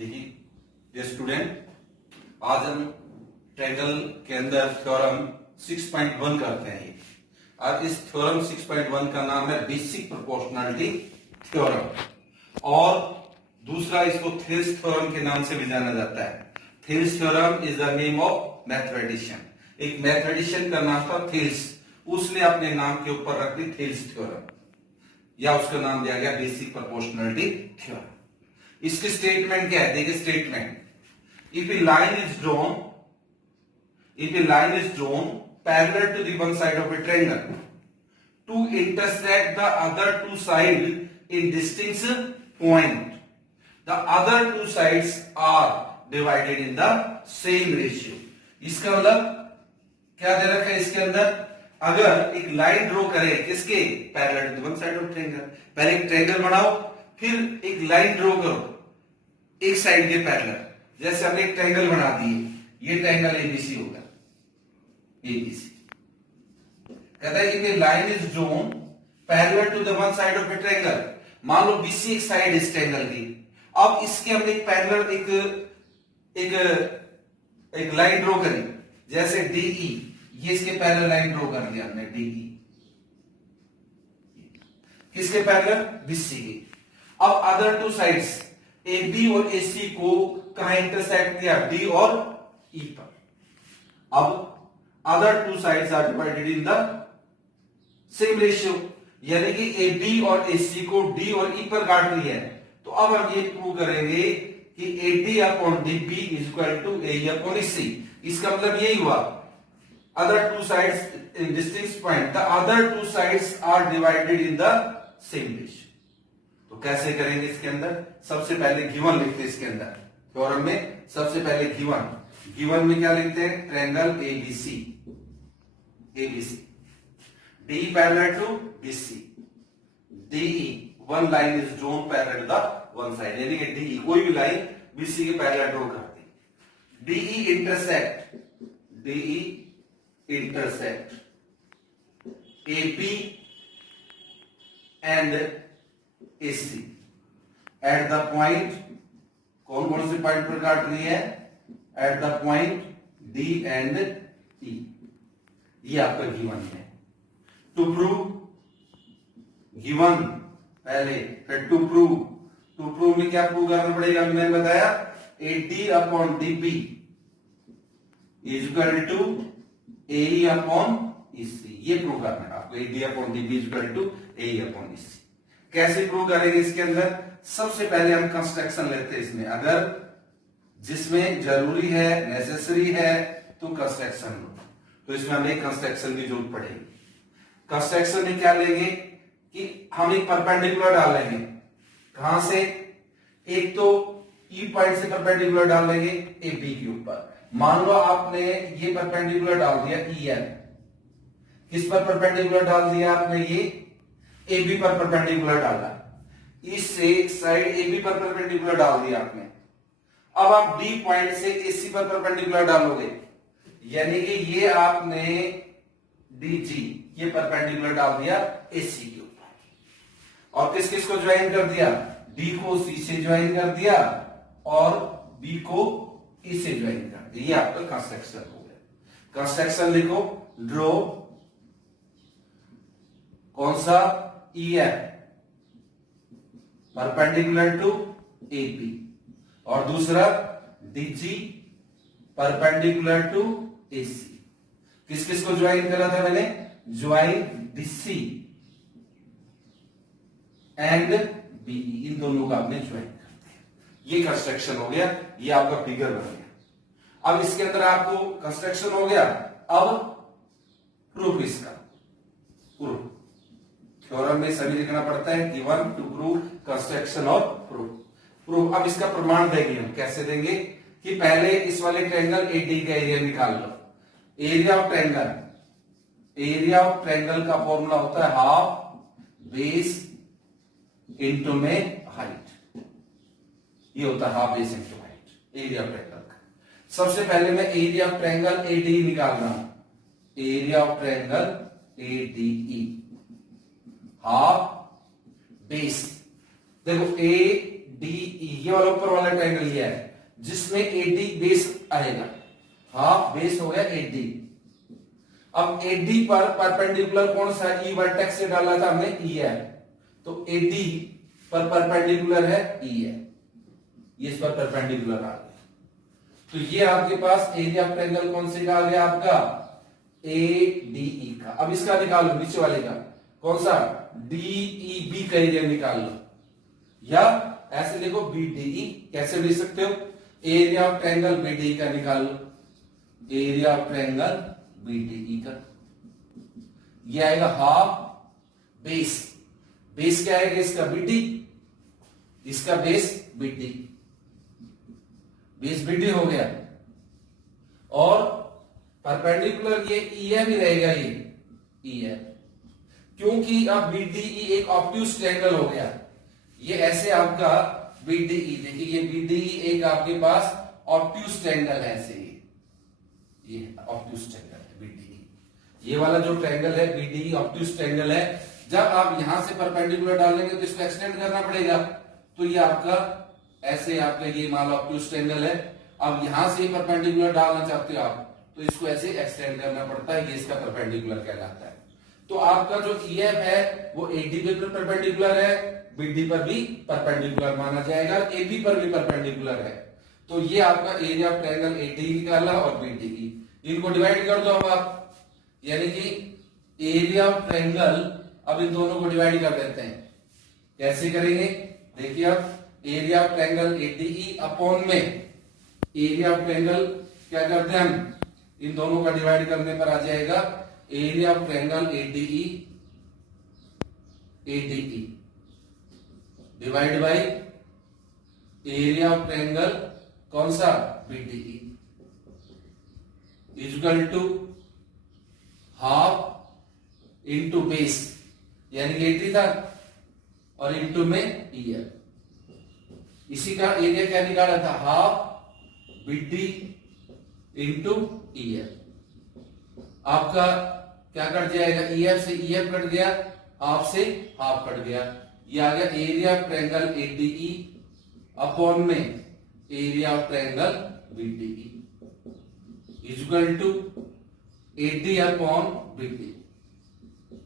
देखिए ये स्टूडेंट, आज हम ट्रायंगल के अंदर थ्योरम 6.1 करते हैं। और इस थ्योरम 6.1 का नाम है बेसिक प्रोपोर्शनलिटी थ्योरम, और दूसरा इसको थेल्स थ्योरम के नाम से भी जाना जाता है। Thales theorem is the name of mathematician. एक मैथमेटिशियन का नाम था थेल्स, उसने अपने नाम के ऊपर रख दी थेल्स थ्योरम, या उसका नाम दिया गया बेसिक प्रोपोर्शनलिटी थ्योरम। इसकी स्टेटमेंट क्या है? देखिए statement, if a line is drawn parallel to the one side of a triangle to intersect the other two side in distinct point, the other two sides are divided in the same ratio. इसका मतलब क्या दे रखा है इसके अंदर? अगर एक line draw करें किसके? Parallel to one side of triangle. पहले एक ट्रायंगल बनाओ, फिर एक लाइन ड्रॉ करो एक साइड के पैरेलल। जैसे हमने एक ट्रायंगल बना दिए, ये ट्रायंगल एबीसी होगा, एबीसी। कहता है कि line is drawn parallel to the one side of a triangle. मान लो बीसी एक साइड इस ट्रायंगल की, अब इसके हमने एक पैरेलल एक लाइन ड्रॉ करी, जैसे डीई, ये इसके पैरेलल लाइन ड्रॉ कर दिया हमने डीई, किसके पैरेलल? बीसी के। अब other two sides A B और ए सी को कहां इंटरसेक्ट किया? डी और ई पर। अब other two sides are divided in the same ratio, यानी कि ए बी और ए सी को डी और ई पर काट रही है। तो अब हम ये प्रूव करेंगे कि A D upon D B is equal to A upon A C. इसका मतलब यही हुआ, other two sides in distinct point, the other two sides are divided in the same ratio। तो कैसे करेंगे इसके अंदर? सबसे पहले गिवन लिखते हैं इसके अंदर थ्योरम में। सबसे पहले गिवन में क्या लिखते हैं? Triangle ABC, D parallel to BC, DE one line is drawn parallel the one side, यानी कि डीई कोई भी लाइन बीसी के पैरेलल ड्रॉ करती। DE intersect AB and AC at the point, कौन कौन से पॉइंट पर काट रही है? At the point D and E। ये आपका गिवन है। टू प्रूव गिवन पहले, फिर टू प्रूव में क्या प्रूव करना पड़ेगा? मैंने बताया AD upon DB is equal to AE upon EC। ये प्रूव करना है आपको, AD upon DB is equal to AE upon EC। कैसे प्रूव करेंगे इसके अंदर? सबसे पहले हम कंस्ट्रक्शन लेते हैं इसमें, अगर जिसमें जरूरी है, नेसेसरी है, तो कंस्ट्रक्शन लो। तो इसमें हमें कंस्ट्रक्शन की जरूरत पड़ेगी। कंस्ट्रक्शन में क्या लेंगे कि हम एक परपेंडिकुलर डालेंगे। कहां से? एक तो E पॉइंट से परपेंडिकुलर डालेंगे AB के ऊपर। मान लो आपने ये परपेंडिकुलर डाल दिया EN, किस पर परपेंडिकुलर डाल दिया आपने? ये AB पर परपेंडिकुलर डाला, इससे साइड AB पर परपेंडिकुलर डाल दिया आपने। अब आप D पॉइंट से AC पर परपेंडिकुलर डालोगे, यानी कि ये आपने DG ये परपेंडिकुलर डाल दिया AC के ऊपर। और किस किस को ज्वाइन कर दिया? D को C से ज्वाइन कर दिया और B को E से ज्वाइन कर दिया। ये आपका कंस्ट्रक्शन हो गया। कंस्ट्रक्शन लिखो, ड्रॉ कौन सा? EN परपेंडिकुलर टू AB, और दूसरा DG परपेंडिकुलर टू AC। किस किस को ज्वाइन करा था मैंने? ज्वाइन DC एंड BE, इन दोनों का आपने ज्वाइन कर दिया। ये कंस्ट्रक्शन हो गया, ये आपका फिगर बन गया। अब इसके अंदर आपको कंस्ट्रक्शन हो गया, अब प्रूफ इसका। प्रूफ थ्योरम में सभी लिखना पड़ता है, गिवन, टू प्रूव, कंस्ट्रक्शन और प्रूफ। अब इसका प्रमाण देंगे हम। कैसे देंगे? कि पहले इस वाले ट्रायंगल AD का एरिया निकाल लो। एरिया ऑफ ट्रायंगल का फॉर्मूला होता है हाफ बेस इंटू में हाइट। ये होता है half base into height, area of triangle का। सबसे पहले मैं एरिया ऑफ ट्रायंगल AD निकाल रहा हूं। Area of triangle ADE half base, देखो ए DE, ये वाला ऊपर वाला ट्रायंगल ये है जिसमें AD बेस आएगा, हाफ बेस हो गया AD। अब AD पर परपेंडिकुलर कौन सा E वर्टेक्स से डाला था हमने EF, तो AD पर परपेंडिकुलर है EF, ये इस पर परपेंडिकुलर आ गया। तो ये आपके पास एरिया ऑफ ट्रायंगल कौन से का आ गया आपका ADE का। अब इसका निकालो नीचे वाले का, कौन सा DEB का एरिया निकाल लो, या ऐसे लिखो BDE, कैसे लिख सकते हो, एरिया ऑफ ट्रायंगल BDE का निकाल लो, एरिया ऑफ ट्रायंगल BDE का। ये आएगा हाफ बेस, बेस क्या आएगा इसका BD, इसका बेस BD, बेस BD हो गया। और परपेंडिकुलर ये EF ही रहेगा, ये EF, क्योंकि अब BDE एक ऑब्ट्यूज ट्रायंगल हो गया। ये ऐसे आपका BDE, देखिए ये BDE एक आपके पास ऑब्ट्यूज ट्रायंगल है, ऐसे ये ऑब्ट्यूज ट्रायंगल है BDE। ये वाला जो ट्रायंगल है BDE ऑब्ट्यूज ट्रायंगल है। जब आप यहां से परपेंडिकुलर डालेंगे तो इसको एक्सटेंड करना पड़ेगा, तो ये आपका ऐसे आपका ये मान लो ऑब्ट्यूज ट्रायंगल है। अब यहां से परपेंडिकुलर डालना चाहते हो आप, तो इसको ऐसे एक्सटेंड करना पड़ता है, ये इसका परपेंडिकुलर कहलाता है। तो आपका जो EF है वो AD पे परपेंडिकुलर है, BD पर भी परपेंडिकुलर माना जाएगा, AB पर भी परपेंडिकुलर है। तो ये आपका एरिया ऑफ ट्रायंगल ADE निकाला और BDE, इनको डिवाइड कर दो अब आप, यानी कि एरिया ऑफ ट्रायंगल, अब इन दोनों को डिवाइड कर देते हैं। कैसे करेंगे, देखिए अब area of triangle ADE upon में एरिया ऑफ ट्रायंगल क्या करते हैं हम, इन दोनों का डिवाइड करने पर आ जाएगा area of triangle ADE divide by area of triangle कौन सा BDE equal to half into base, यानी कि 80 था, और इंटू में EF। इसी का एरिया क्या निकाला था, हाफ BD इंटू EF। आपका क्या कट जाएगा, EF से EF कट गया, हाफ से हाफ कट गया, ये आ गया area of triangle ADE upon में area of triangle BDE equal to AD upon BD।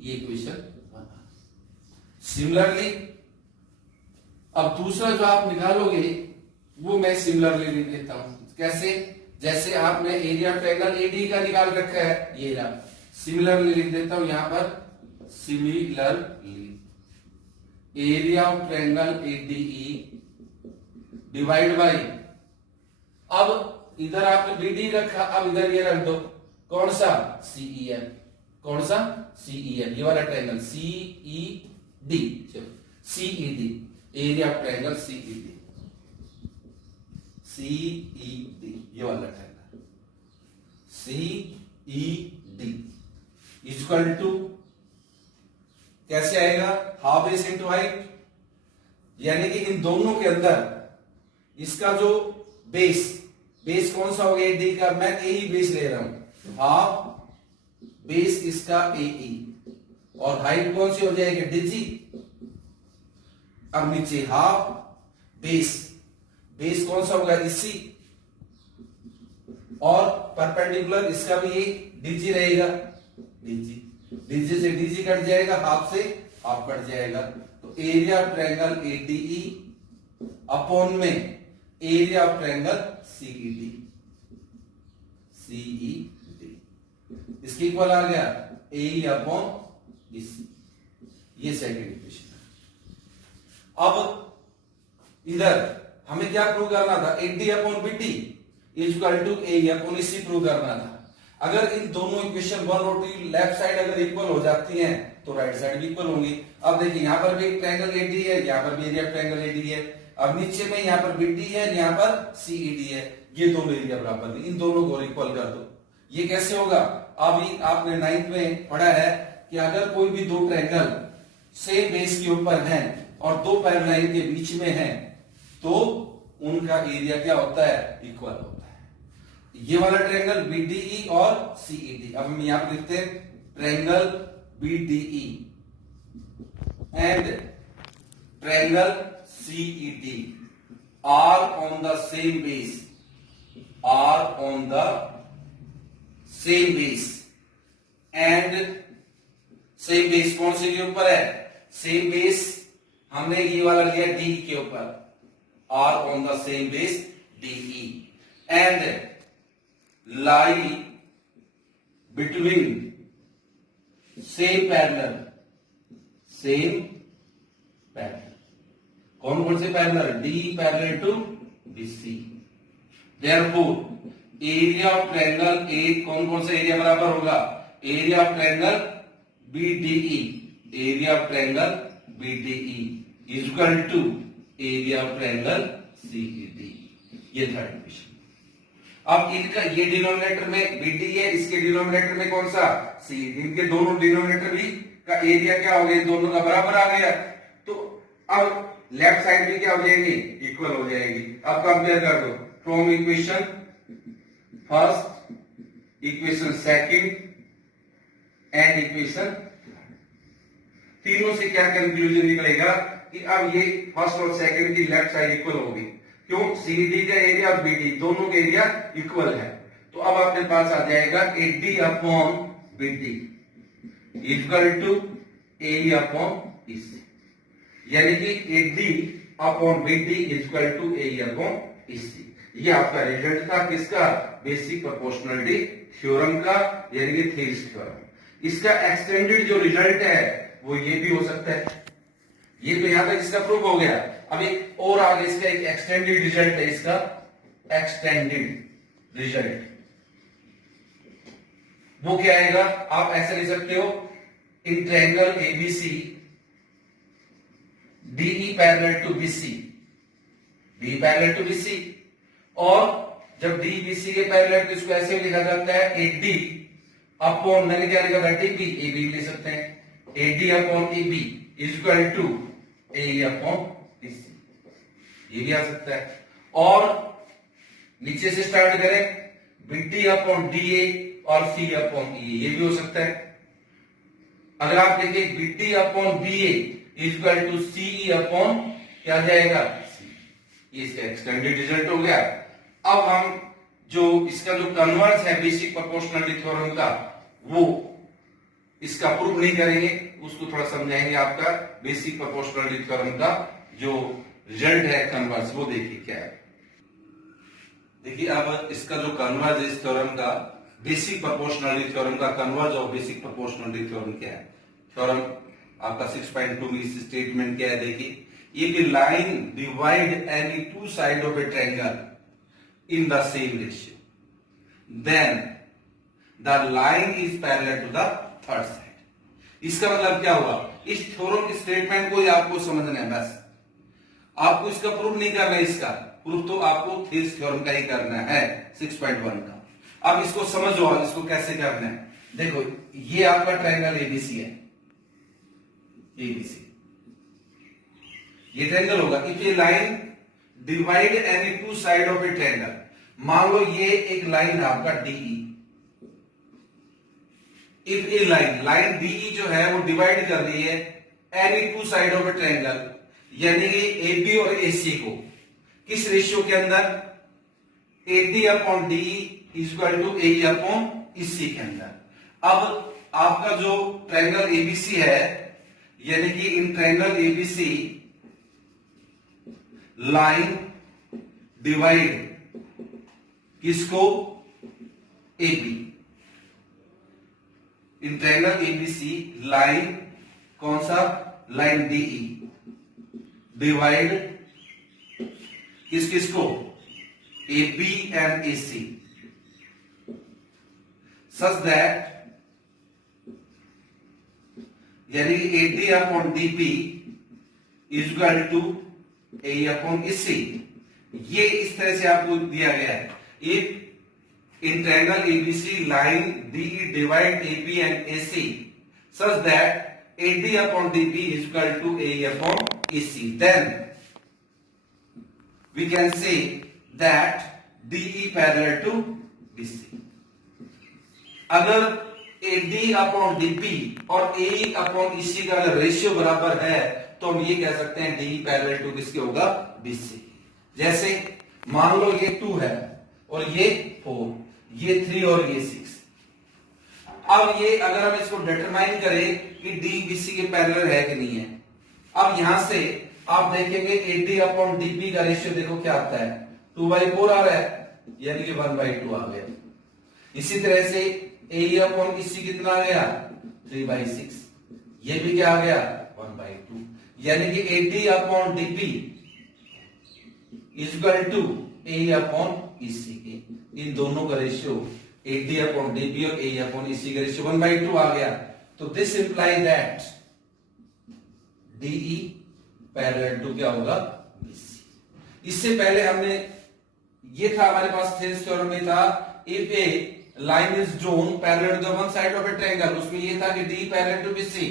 ये इक्वेशन बना। सिमिलरली अब दूसरा जो आप निकालोगे वो मैं सिमिलरली लिख देता हूं। कैसे, जैसे आपने एरिया ऑफ ट्रायंगल ADE का निकाल रखा है, ये रहा, सिमिलरली लिख देता हूं यहां पर, similarly area of triangle ADE divide bye, अब इधर आपने BD रखा, अब इधर ये रख दो, कौन सा CEF, कौन सा CEF, ये वाला ट्रायंगल CED, चलो CED, area of triangle CED, ये वाला ट्रायंगल CED इक्वल टू कैसे आएगा, हाफ बेस इंटू हाइट, यानी कि इन दोनों के अंदर इसका जो बेस कौन सा हो गया AD का, मैं AE बेस ले रहा हूं, हाफ बेस इसका AE, और हाइट कौन सी हो जाएगी DG। अब नीचे हाफ बेस कौन सा होगा इसी, और परपेंडिकुलर इसका भी ये DG रहेगा, DG से DG कट जाएगा, हाफ से हाफ कट जाएगा, तो area of triangle ADE upon में एरिया ऑफ ट्रायंगल CED इसके इक्वल आ गया AE अपॉन इस, ये सेकंड इक्वेशन। अब इधर हमें क्या प्रूव करना था, AD upon BD equal to AE upon EC prove करना था। अगर इन दोनों इक्वेशन 1 और 2 लेफ्ट साइड अगर इक्वल हो जाती हैं तो राइट साइड भी इक्वल होंगी। अब देखिए यहां पर भी एक ट्रायंगल AD है, यहां पर भी एरिया ऑफ ट्रायंगल AD है, अब नीचे में यहां पर BD है, यहां पर CED है, ये दोनों एरिया बराबर है, इन दोनों को इक्वल कर दो। ये कैसे होगा, अभी आपने 9th में पढ़ा है कि अगर कोई भी दो ट्रायंगल सेम बेस के ऊपर हैं और दो पैरेलल लाइन के बीच में हैं तो उनका एरिया क्या होता है, इक्वल होता है। ये वाला ट्रायंगल BDE और CED, अब हम यहां पर लिखते हैं triangle BDE and triangle CED are on the same base, are on the same base and same base कौन से के ऊपर है? सेम बेस हमने ये वाला लिया डी के ऊपर, are on the same base DE and lie between same parallel, same parallel, कौन कौन से parallel? D parallel to BC. Therefore area of triangle A कौन कौन सा एरिया बराबर होगा? Area of triangle BDE, area of triangle BDE is equal to area of triangle CED। ये third equation. अब इनका ये डिनोमिनेटर में BD है, इसके डिनोमिनेटर में कौन सा? CED। इनके दोनों डिनोमिनेटर भी का एरिया क्या हो गया? दोनों का बराबर आ गया। तो अब लेफ्ट साइड भी क्या हो जाएगी? इक्वल हो जाएगी। अब कंपेयर कर दो from equation first, equation second and equation, तीनों से क्या कंक्लूजन निकलेगा कि अब ये फर्स्ट और सेकंड की लेफ्ट साइड इक्वल होगी। क्यों? सीडी का एरिया और बीडी दोनों के एरिया इक्वल है। तो अब आपके पास आ जाएगा AD upon BD equal to A upon EC, यानी कि AD upon BD equal to A upon EC. ये आपका रिजल्ट था किसका? बेसिक प्रोपोर्शनलिटी थ्योरम का, यानी कि थेल्स थ्योरम। इसका एक्सटेंडेड जो रिजल्ट है वो ये भी हो सकता है। ये तो यहां तक इसका प्रूफ हो गया। अब एक और आगे इसका एक एक्सटेंडेड रिजल्ट है, इसका एक्सटेंडेड रिजल्ट वो क्या आएगा? आप ऐसे लिख सकते हो in triangle ABC DE parallel to BC, D parallel to BC, और जब डी बीसी के पैरेलल तो इसको ऐसे लिखा जाता है एडी अपॉन, मैंने क्या लिखा था? टीबी, ए बी ले सकते हैं, AD upon A B is equal to A upon C, ये भी आ सकता है। और नीचे से स्टार्ट करें, बीडी अपॉन डी ए और सी अपॉन ई, ये भी हो सकता है। अगर आप देखें BD upon B A is equal to C upon क्या आ जाएगा? सी। ये इसका एक्सटेंडेड रिजल्ट हो गया। अब हम जो इसका जो कन्वर्स है बेसिक प्रोपोर्शनलिटी थ्योरम का, वो इसका प्रूफ नहीं करेंगे, उसको थोड़ा समझाएंगे। आपका बेसिक प्रोपोर्शनलिटी थ्योरम का जो रिजल्ट है कन्वर्स, वो देखिए क्या है। देखिए अब इसका जो कन्वर्स इस थ्योरम का, बेसिक प्रोपोर्शनलिटी थ्योरम का कन्वर्स और बेसिक प्रोपोर्शनलिटी थ्योरम क्या है? थ्योरम आपका 6.2 में इस स्टेटमेंट क्या है? देखिए, if a line divide any two side of a triangle in the same ratio, then the line is parallel to the third side. इसका मतलब क्या हुआ? इस थ्योरम की स्टेटमेंट को ही आपको समझना है बस, आपको इसका प्रूफ नहीं करना है। इसका प्रूफ तो आपको थेल्स थ्योरम का ही करना है 6.1 का। अब इसको समझो, इसको कैसे करना है। देखो, ये आपका ट्रायंगल एबीसी है, एबीसी ये ट्रायंगल होगा। If a line divide any two side of a triangle, मान लो ये एक लाइन है आपका DE. If a line DE जो है वो डिवाइड कर रही है any two side of a triangle, यानी कि एबी और एसी को किस रेशियो के अंदर? AD upon DE is equal to A upon EC के अंदर। अब आपका जो ट्रायंगल एबीसी है, यानी कि in triangle ABC line divide किसको? AB. In triangle ABC line कौन सा? लाइन डीई डिवाइड किस किस को? AB and AC, such that यानी कि AD upon DP is equal to A upon AC। ये इस तरह से आपको दिया गया है। If in triangle ABC line DE divide AB and AC such that AD upon DP is equal to A upon AC, then we can say that DE parallel to BC। अगर AD upon DP और AE upon EC का ratio बराबर है तो हम ये कह सकते हैं DE पैरेलल टू किसके होगा? BC। जैसे मान लो ये 2 है और ये 4, ये 3 और ये 6। अब ये अगर हम इसको डिटरमाइन करें कि डी बीसी के पैरेलल है कि नहीं है, अब यहां से आप देखेंगे AD अपॉन DP का रेशियो देखो क्या आता है, 2/4 आ रहा है, यानी कि 1/2 आ गया। इसी तरह से AE अपॉन EC कितना आ गया, 3/6, ये भी क्या आ गया, 1/2, यानी कि AD upon DP is equal to AE upon EC के, इन दोनों का रेशियो AD अपॉन DP और AE अपॉन EC का रेशियो 1/2 आ गया। तो this imply that DE parallel to क्या होगा, BC। इससे पहले हमने ये था हमारे पास थेरेस थ्योरम में था, if a line is drawn parallel to the one side of a triangle, उसमें ये था कि DE parallel to BC,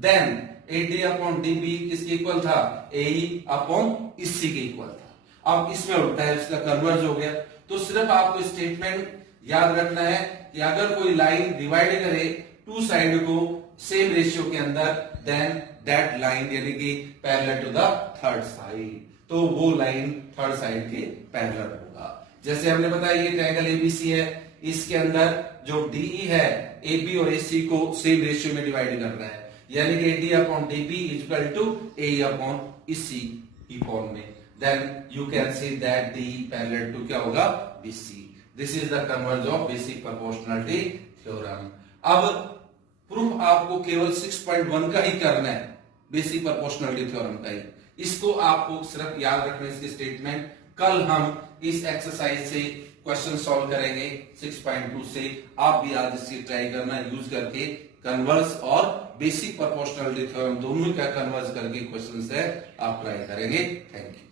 then AD upon DB किसके इक्वल था, AE अपॉन EC के इक्वल था। अब इसमें उल्टा है, इसका कन्वर्ज हो गया। तो सिर्फ आपको स्टेटमेंट याद रखना है कि अगर कोई लाइन डिवाइड करे टू साइड को सेम रेशियो के अंदर, देन दैट लाइन यानी कि parallel to the third side, तो वो लाइन थर्ड साइड के पैरेलल होगा। जैसे हमने बताया ये ट्रायंगल ABC है, इसके अंदर जो DE है AB और AC को सेम रेशियो में डिवाइड कर रहा है, यानी कि AD upon DB is equal to AE upon EC की फॉर्म में, then you can say that DE parallel to क्या होगा, BC। This is the converse of basic proportionality theorem. अब प्रूफ आपको केवल 6.1 का ही करना है, बेसिक प्रोपोर्शनलिटी थ्योरम का ही। इसको आपको सिर्फ याद रखना है, इसकी स्टेटमेंट। कल हम इस एक्सरसाइज से क्वेश्चन सॉल्व करेंगे 6.2 से। आप भी आज इससे ट्राई करना, यूज करके कन्वर्स और बेसिक प्रोपोर्शनलिटी थ्योरम दोनों का कन्वर्स करके क्वेश्चन है आप ट्राई करेंगे। Thank you.